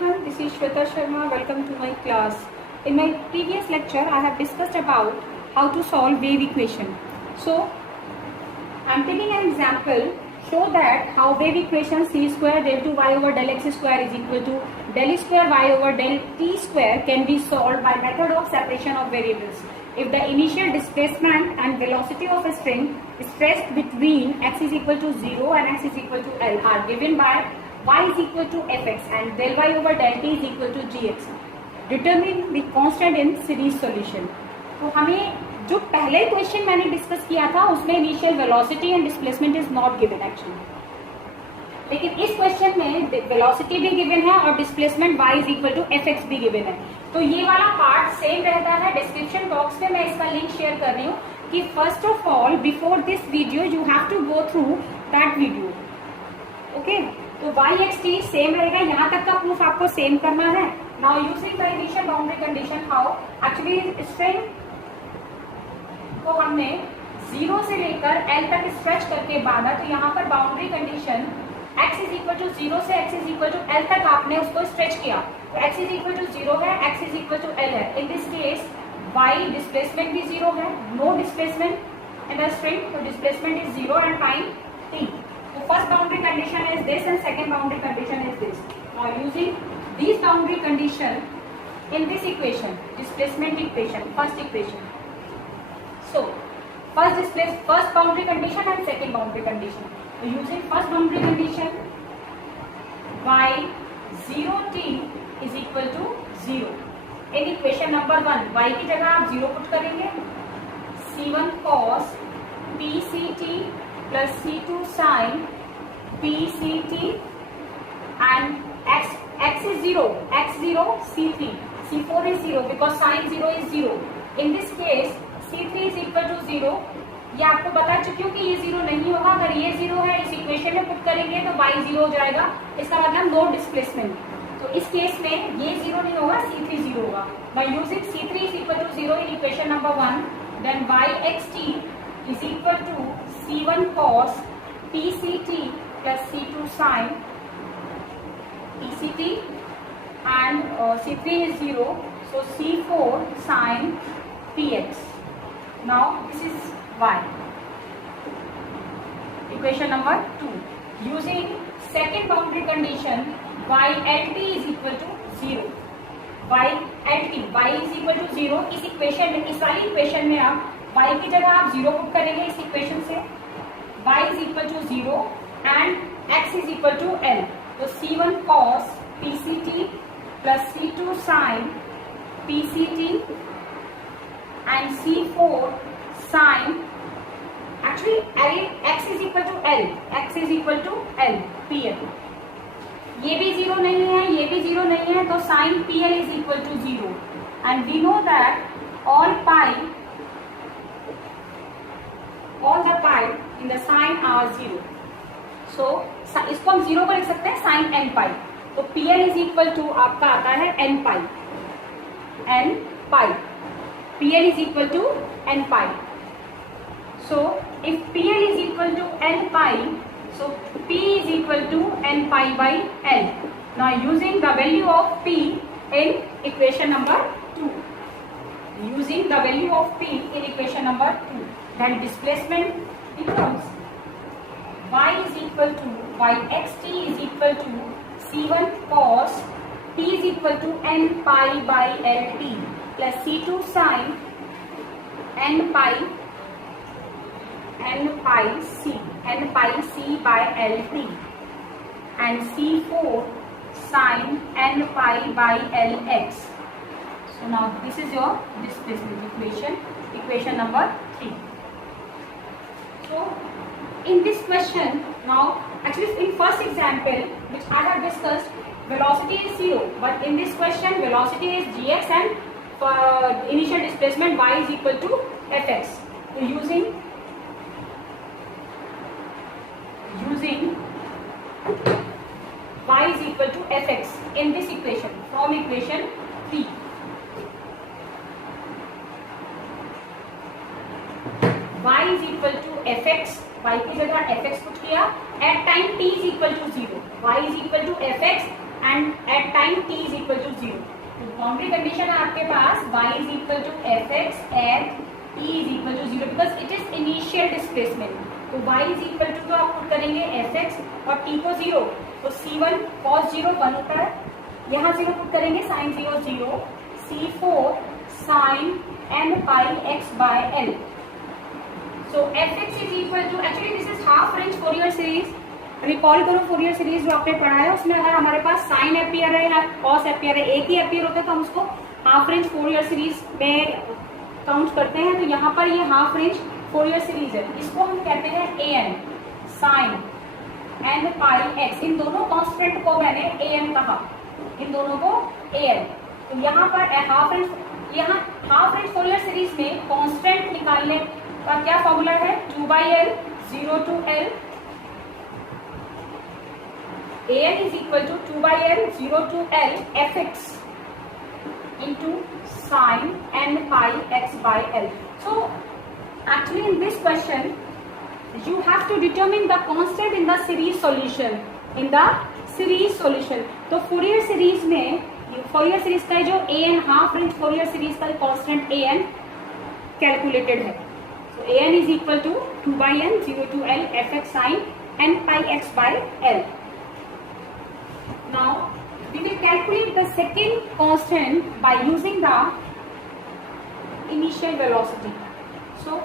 everyone, this is Shweta Sharma. Welcome to my class. In my previous lecture, I have discussed about how to solve wave equation. So, I am taking an example. Show that how wave equation c square del 2y over del x square is equal to del square y over del t square can be solved by method of separation of variables. If the initial displacement and velocity of a string stressed between x is equal to 0 and x is equal to L are given by y is equal to fx and del y over del t is equal to gx. Determine the constant in series solution. तो हमें जो पहले question मैंने discuss किया था उसमें initial velocity and displacement is not given actually, लेकिन इस क्वेश्चन में वेलोसिटी भी गिवन है और displacement y is equal to fx भी गिवन है. तो ये वाला पार्ट सेम रहता है. डिस्क्रिप्शन बॉक्स में मैं इसका लिंक शेयर कर रही हूँ कि first of all before this video you have to go through that video. Okay, तो y x t सेम रहेगा. यहाँ तक का प्रूफ आपको सेम करना है. Now using the initial boundary condition how actually string को हमने 0 से लेकर L तक स्ट्रेच करके बांधा. तो यहाँ पर boundary condition x is equal to 0 से x is equal to L तक आपने उसको स्ट्रेच किया. तो x इज इक्वल टू 0 है, x is equal to L है. In this case y displacement भी 0 है, no displacement in the string. तो displacement is 0 and find t. तो first boundary condition is this and second boundary condition is this. Now using this boundary condition in this equation, displacement equation, first equation. So, first boundary condition and second boundary condition. So, using first boundary condition, y 0t is equal to 0. In equation number 1, y की जगह आप 0 put करेंगे. c1 cos pct plus c2 sin pct and x is 0, x0 c3, c4 is 0 because sin 0 is 0. In this case c3 is equal to 0. ये आपको बता चुकी हूँ कि ये 0 नहीं होगा. अगर ये 0 है इस इक्वेशन में पुट करेंगे तो y 0 हो जाएगा. इसका मतलब नो डिस्प्लेसमेंट. तो इस केस में ये 0 नहीं होगा, c3 0 होगा. By using c3 is equal to 0 in equation number 1, then y xt is equal to c1 cos pct plus c2 sin pct and c3 is 0, so c4 sin px. Now this is y. Equation number 2. Using second boundary condition, y lt is equal to 0. y lt, y is equal to 0. इस equation में, इस वाली equation में आप y की जगह आप 0 put करेंगे इस इक्वेशन से. y is equal to 0 and x is equal to L. तो c1 cos pct plus c2 sin pct and c4 sin, actually x is equal to L, x is equal to L pl. ये भी 0 नहीं है, ये भी 0 नहीं है, तो sin pl is equal to 0 and we know that all the pi in the sin are 0. so इसको हम 0 पर लिख सकते हैं sin n pi. तो pl is equal to आपका आता है n pi. pl is equal to n pi. So if pl is equal to n pi, so p is equal to n pi by L. Now using the value of p in equation number 2, using the value of p in equation number 2, then displacement becomes y is equal to y xt is equal to c1 cos p is equal to n pi by lt plus c2 sin n pi c by lt and c4 sin n pi by lx. So now this is your displacement equation number 3. So in this question, now actually in first example which I have discussed, velocity is 0, but in this question velocity is gx and initial displacement y is equal to fx. So using y is equal to fx in this equation from equation 3. y is equal to fx, y की जगह fx put किया. at time t is equal to 0, y is equal to fx and at time t is equal to 0। तो boundary condition है आपके पास y is equal to F X at t is equal to 0 because it is initial displacement. तो y is equal to आप put करेंगे F X और t को 0, तो c1 cos 0 1 होता है, यहाँ 0 पुट करेंगे sin 0 0, c4 sin n pi x by l। So fx is equal to, actually this is half range Fourier series। Recall करो फोरियर सीरीज जो आपने पढ़ा है, उसमें अगर हमारे पास साइन एपियर है या कॉस एपियर है, एक ही एपियर होता है तो हम उसको हाफ रेंज फोरियर सीरीज में काउंट करते हैं। तो यहाँ पर ये हाफ रेंज फोरियर सीरीज है, इसको हम कहते हैं A N sign N pi x. इन दोनों कॉन्स्टेंट को मैंने ए एन कहा, इन दोनों को ए एन। तो यहाँ पर हाफ रेंज फोरियर सीरीज में कॉन्स्टेंट निकालने का क्या फॉर्मूला है, 2/l 0 to l an is equal to 2/l 0 to l fx into sin n pi x by l। So actually in this question you have to determine the constant in the series solution, in the series solution। तो Fourier series में, Fourier series का जो an half range Fourier series का constant an calculated है। So an is equal to 2/n 0 to l fx sin n pi x by l। Now we will calculate the second constant by using the initial velocity। So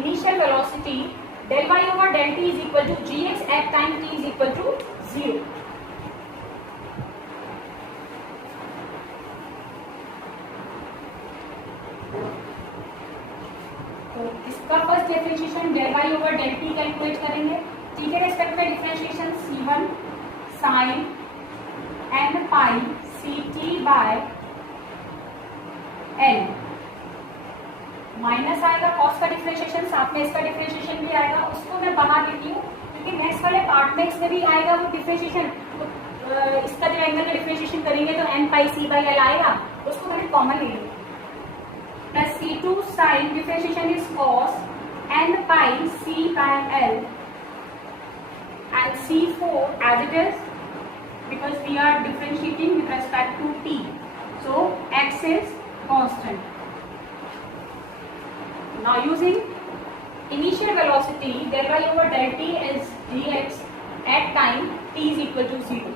initial velocity del y over del t is equal to gx at time t is equal to 0। तो इसका first differentiation del y over del t calculate करेंगे। t के respect में differentiation c1 sin n pi ct by l minus आएगा cos का differentiation, साथ में इसका डिफरेंशिएशन भी आएगा, उसको मैं बाहर लेती हूँ क्योंकि नेक्स्ट वाले पार्ट में इसमें भी आएगा वो डिफरेंशिएशन। तो इसका जो एंगल का डिफरेंशिएशन करेंगे तो n pi c by l आएगा, उसको मैंने कॉमन ले लिया। Plus c2 sin differentiation is cos n pi c by l and c4 as it is because we are differentiating with respect to t, so x is constant। Now using initial velocity del y over del t is dx at time t is equal to 0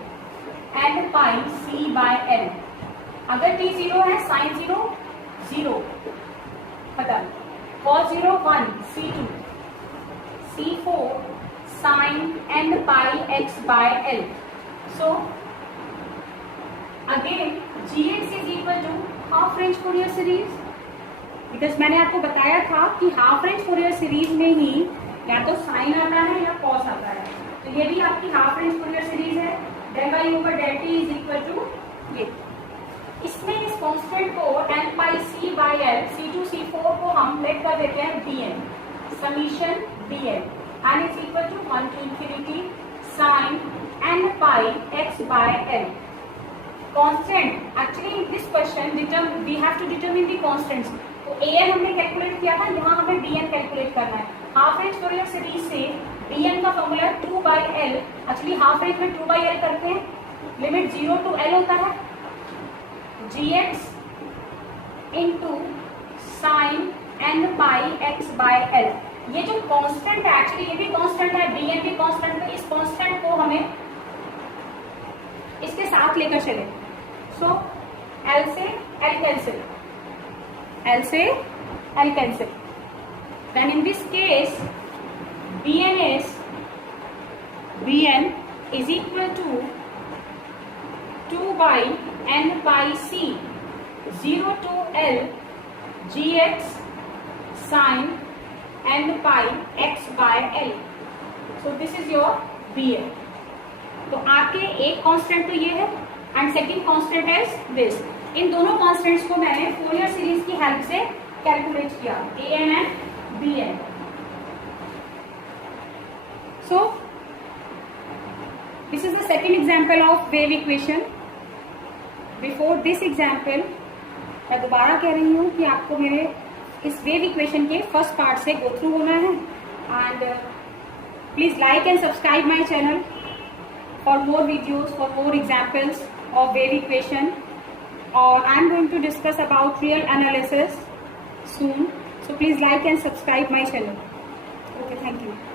n pi c by l। अगर t 0 है sin 0 0 खत्म, cos 0 1 c2 c4 sin n pi x by l। So again gx is equal to half range Fourier series, because मैंने आपको बताया था कि half range Fourier series में ही या तो साइन आता है या कॉस आता है। तो ये भी आपकी हाफ रेंज फोरियर सीरीज है, del y over del t is equal to ये। इसमें इस कांस्टेंट को n pi c by l c2 c4 को हम लेट कर देते हैं bn summation bn n is equal to 1 to infinity sin n pi x by l। Constant actually in this question we have to determine the constants। तो an हमने calculate किया था, यहाँ हमें bn कैलकुलेट करना है। हाफ रेंज फोरियर सीरीज से bn का formula 2/l, actually half range में 2/l करते हैं, लिमिट 0 to l होता है gx into sin n pi x by l। ये जो कांस्टेंट है एक्चुअली ये भी कांस्टेंट है, bn भी कांस्टेंट है, इस कांस्टेंट को हमें इसके साथ लेकर चले। सो l से l कैंसिल, l से l cancel, then in this case bn is equal to 2 by n pi c 0 to l gx sin n pi x by l। so this is your bn। तो आपके एक constant तो ये है and second constant is this. इन दोनों constants को मैंने फोरियर सीरीज की हेल्प से कैलकुलेट किया, an and bn। So this is the second example of wave equation. Before this example मैं दोबारा कह रही हूँ कि आपको मेरे इस वेव इक्वेशन के फर्स्ट पार्ट से गो थ्रू होना है. And please like and subscribe my channel for more videos, for more examples of wave equation, or I am going to discuss about real analysis soon. So please like and subscribe my channel. Okay, thank you.